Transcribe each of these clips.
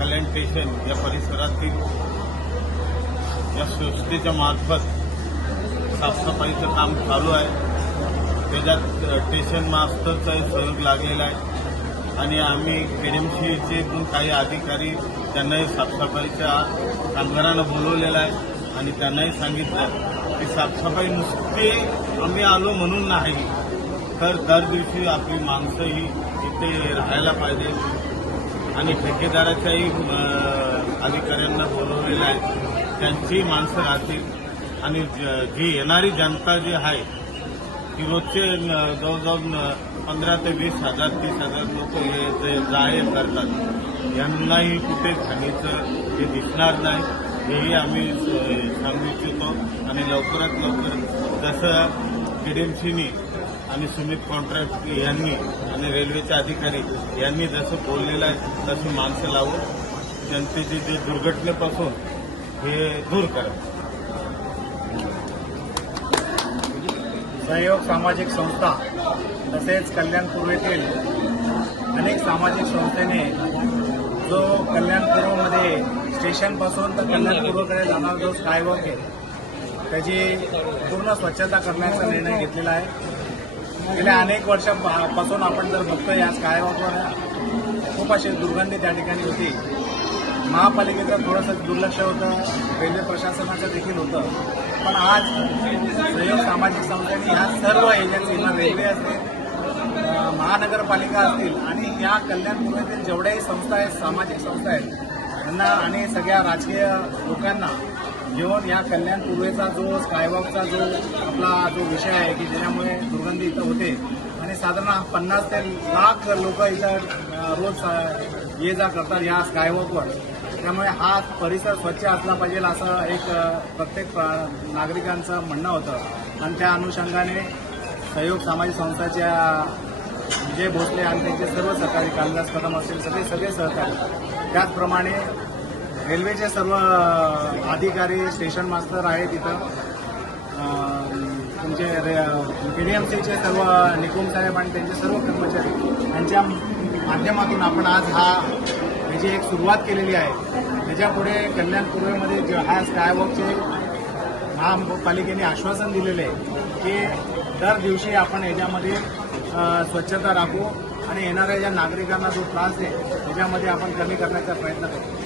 Station या परिसरातील या संस्थेच्या मार्फत साफसफाईचं काम चालू आहे. त्याच्यात स्टेशन मास्टरचाही सहयोग लागलेला आहे. आणि आम्ही केडीएमसीचे पण काही अधिकारी त्यांनाही साफसफाईच्या कामगारांना बोलवलेलं आहे. आणि त्यांनाही सांगितलं की साफसफाई नुसती आम्ही आलो म्हणून नाही तर दर दिवशी आपली माणसं ही इथे राहायला पाहिजे. आणि ठेकेदाराच्याही अधिकाऱ्यांना बोलवलेलं आहे. त्यांचीही माणसं राहतील. आणि ज- जी येणारी जनता जी आहे ती रोजचे जवळजवळ पंधरा ते वीस हजार तीस हजार लोक हे जे जाहीर करतात यांनाही कुठे खाणीचं हे दिसणार नाही हेही आम्ही सांगू इच्छितो. आणि लवकरात लवकर जसं केडीएमसीनी आणि सुमित कॉन्ट्रॅक्ट यांनी आणि रेल्वेचे अधिकारी यांनी जसं बोललेलं आहे तशी माणसं लावून जनतेची जे दुर्घटनेपासून हे दूर करा. सहयोग सामाजिक संस्था तसेच कल्याण पूर्वेतील अनेक सामाजिक संस्थेने जो कल्याणपूर्वमध्ये स्टेशनपासून तर कल्याणपूर्वकडे जाणारा जो स्कायवॉक आहे त्याची पूर्ण स्वच्छता करण्याचा निर्णय घेतलेला आहे. गेल्या अनेक वर्षापासून आपण जर बघतो काय स्कायवॉकवर खूप अशी दुर्गंधी त्या ठिकाणी होती. महापालिकेचं थोडंसं दुर्लक्ष होतं रेल्वे प्रशासनाचं देखील होतं. पण आज सहयोग सामाजिक संस्थांनी ह्या सर्व एजन्सीना रेल्वे असतील महानगरपालिका असतील आणि या कल्याण पूर्वेतील जेवढ्याही संस्था आहेत सामाजिक संस्था आहेत त्यांना आणि सगळ्या राजकीय लोकांना घेऊन या कल्याण पूर्वेचा जो स्कायवॉकचा जो आपला जो विषय आहे की ज्याच्यामुळे दुर्गंधी इथं होते आणि साधारण पन्नास ते लाख लोक इथं रोज ये जा करतात या स्कायवॉकवर. त्यामुळे हा परिसर स्वच्छ असला पाहिजे असं एक प्रत्येक नागरिकांचं म्हणणं होतं. आणि त्या अनुषंगाने सहयोग सामाजिक संस्थाच्या विजय भोसले आणि त्यांचे सर्व सहकारी कालिदास कदम असतील सगळे सगळे सहकारी. त्याचप्रमाणे रेल्वेचे सर्व अधिकारी स्टेशन मास्टर आहेत इथं. तुमचे पीडीएमसीचे सर्व निकुम साहेब आणि त्यांचे सर्व कर्मचारी. यांच्या माध्यमातून आपण आज हा याची एक सुरुवात केलेली आहे. त्याच्यापुढे कल्याण पूर्वेमध्ये जे हा स्कायवॉकचे महापालिकेने आश्वासन दिलेले आहे की दर दिवशी आपण याच्यामध्ये स्वच्छता राखू आणि येणाऱ्या ज्या नागरिकांना जो त्रास आहे त्याच्यामध्ये आपण कमी करण्याचा प्रयत्न करू.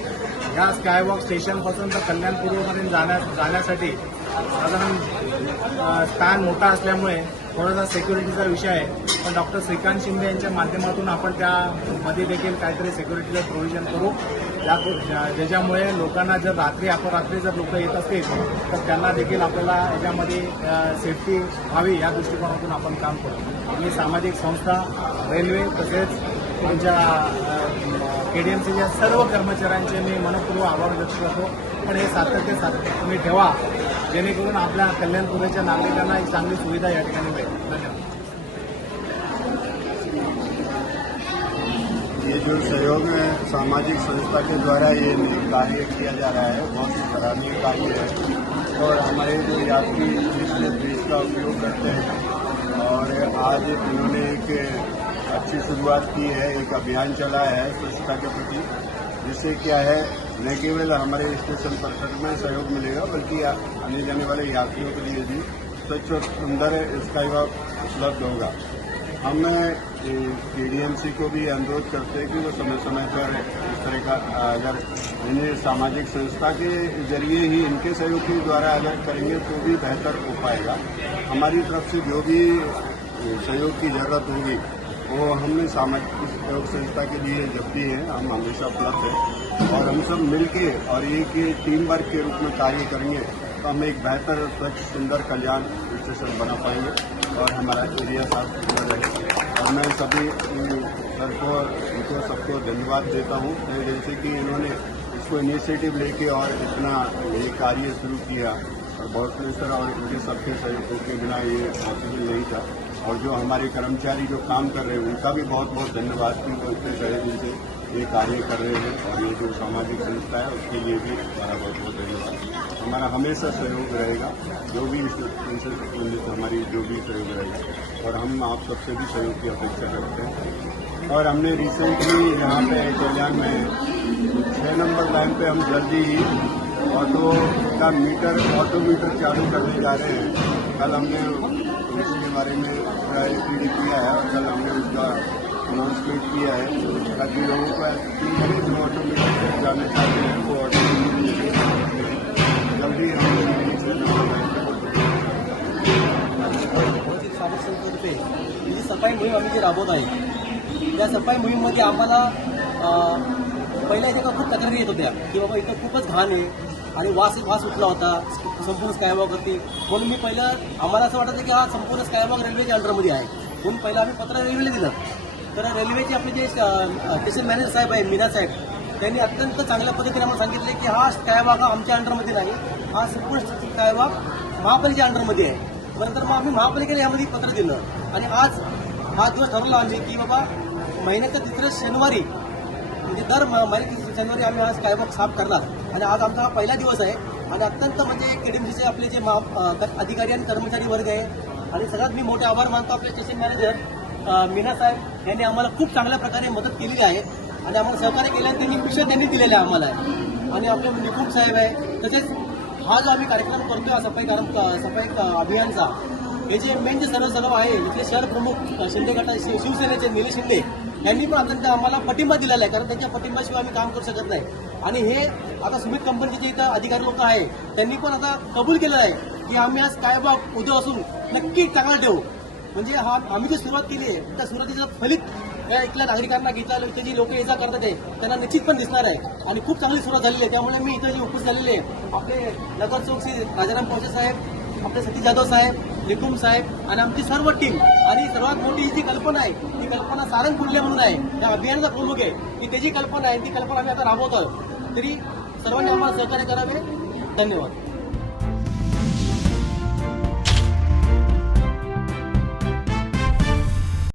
या स्कायवॉक स्टेशनपासून तर कल्याण पूर्वपर्यंत जाण्या जाण्यासाठी साधारण स्पॅन मोठा असल्यामुळे थोडासा सेक्युरिटीचा विषय आहे. पण डॉक्टर श्रीकांत शिंदे यांच्या माध्यमातून आपण त्यामध्ये देखील काहीतरी सेक्युरिटीचं प्रोव्हिजन करू. ज्या ज्या- ज्याच्यामुळे लोकांना जर रात्री अपरात्री जर लोक येत असतील तर त्यांना देखील आपल्याला याच्यामध्ये सेफ्टी व्हावी या दृष्टिकोनातून आपण काम करू. आम्ही सामाजिक संस्था रेल्वे तसेच तुमच्या केडीएमसीच्या सर्व कर्मचाऱ्यांचे मी मनपूर्वक आभार व्यक्त करतो. पण हे सातत्य सातत्य तुम्ही ठेवा. जेणेकरून आपल्या कल्याणपुरेच्या नागरिकांना एक चांगली सुविधा या धन्यवाद. ये जो सहयोग है, सामाजिक संस्था के द्वारा ये कार्य किया जा रहा है, बहुत ही सराहनीय कार्य है। और हमारे जो यात्री इसमें देश का उपयोग करते हैं, और आज इन्होंने एक अच्छी शुरुआत की है, एक अभियान चलाया है स्वच्छता के प्रति, जिससे क्या है, न केवल हमारे स्टेशन परिसर में सहयोग मिलेगा, बल्कि आने जाने वाले यात्रियों के लिए भी स्वच्छ और सुंदर स्काई वॉक उपलब्ध होगा। हम केडीएमसी को भी अनुरोध करते हैं कि वो समय समय पर इस तरह का अगर इन्हें सामाजिक संस्था के ज़रिए ही इनके सहयोग के द्वारा अगर करेंगे तो भी बेहतर हो पाएगा। हमारी तरफ़ से जो भी सहयोग की ज़रूरत होगी वो हमने सामाजिक सहयोग संस्था के लिए जब भी है, हम हमेशा उपलब्ध हैं। और हम सब मिलके और एक टीम वर्क के रूप में कार्य करेंगे तो हम एक बेहतर, स्वच्छ, सुंदर कल्याण स्टेशन बना पाएँगे और हमारा एरिया साफ़ सुंदर रहेगा और मैं सभी सर को इनको सबको धन्यवाद देता हूँ। जैसे कि इन्होंने इसको इनिशिएटिव लेके और इतना ये कार्य शुरू किया, और बहुत भोसले सर और इनके सबके सहयोगों के बिना ये पॉसिबल नहीं था। और जो हमारे कर्मचारी जो काम कर रहे हैं, उनका भी बहुत बहुत धन्यवाद कि वो इतने दिन से ये कार्य कर रहे हैं और ये जो सामाजिक संस्था है, उसके लिए भी हमारा बहुत बहुत धन्यवाद। हमारा हमेशा सहयोग रहेगा, जो भी इनसे संबंधित हमारी जो भी सहयोग रहेगा। और हम आप सबसे भी सहयोग की अपेक्षा करते हैं। और हमने रिसेंटली यहाँ पे कल्याण में छः नंबर लाइन पे हम जल्दी ही ऑटो का मीटर, ऑटो मीटर चालू करने जा रहे हैं। कल हमने के बारे में प्रायोरिटी किया है और कल हमने उसका अनाउंसमेंट किया है। ताकि लोगों को अपील जो ऑटो मीटर जाना चाहते हैं, वो ऑटो जल्दी हम ही। सफ़ाई मोहीम आम्ही जी राबवत आहे. त्या सफ़ाई मोहीममध्ये आम्हाला पहिल्या इथे खूप तक्रारी येत होत्या, की बाबा इथं खूपच घाण आहे आणि वास वास उठला होता. संपूर्ण स्कायवॉकवरती म्हणून मी पहिलं आम्हाला असं वाटतं की हा संपूर्ण स्कायवॉक रेल्वेच्या अंडरमध्ये आहे. म्हणून पहिलं आम्ही पत्र रेल्वेला दिलं. तर रेल्वेचे आपले जे स्टेशन मॅनेजर साहेब आहे मीना साहेब त्यांनी अत्यंत चांगल्या पद्धतीने आम्हाला सांगितले की हा स्कायवॉक हा आमच्या अंडरमध्ये नाही. हा संपूर्ण स्कायवॉक महापालिकेच्या अंडरमध्ये आहे. नंतर मग आम्ही महापालिकेला यामध्ये पत्र दिलं. आणि आज हा दिवस ठरवला आम्ही की बाबा महिन्याच्या तिसऱ्या शनिवारी म्हणजे दर महिन्याच्या तिसऱ्या शनिवारी आम्ही आज स्कायवॉक साफ करणार. आणि आज आमचा हा पहिला दिवस आहे. आणि अत्यंत म्हणजे केडीएमसीचे आपले जे महा- अधिकारी आणि कर्मचारी वर्ग आहे. आणि सगळ्यात मी मोठे आभार मानतो आपले स्टेशन मॅनेजर मीना साहेब. यांनी आम्हाला खूप चांगल्या प्रकारे मदत केलेली आहे. आणि आम्हाला सहकार्य केल्याने त्यांनी विषय त्यांनी दिलेलं आहे आम्हाला. आणि आपले निकुम साहेब आहे. तसेच हा जो आम्ही कार्यक्रम करतोय सफाई कार्यक्रम सफाई अभियानचा हे जे मेन जे सर्व सर्व आहे इथले शहर प्रमुख शिंदे गटा शिवसेनेचे निलेश शिंदे यांनी पण आता आम्हाला पाठिंबा दिलेला आहे कारण त्यांच्या पाठिंबाशिवाय आम्ही काम करू शकत नाही. आणि हे आता सुमित कंपनीचे जे इथं अधिकारी लोक आहे त्यांनी पण आता कबूल केलेलं आहे की आम्ही आज काय बाब उद्या असून नक्की चांगला ठेवू म्हणजे हा आम्ही जी सुरुवात केली आहे त्या सुरुवातीचं फलित इथल्या नागरिकांना गीता इथे जी लोक येजा करतात आहे त्यांना निश्चित पण दिसणार आहे. आणि खूप चांगली सुरुवात झालेली आहे त्यामुळे मी इथं जे उपस्थित झालेले आहे, आपले नगरसेवक श्री राजाराम पावसे साहेब आपले सतीश जाधव साहेब निकुम साहेब आणि आमची सर्व टीम आणि सर्वात मोठी ही जी कल्पना आहे ती कल्पना सारंग कुर्ले म्हणून आहे. त्या अभियानाचा प्रमुख आहे. की त्याची कल्पना आहे ती कल्पना आम्ही आता राबवतोय. तरी सर्वांनी आम्हाला सहकार्य करावे. धन्यवाद.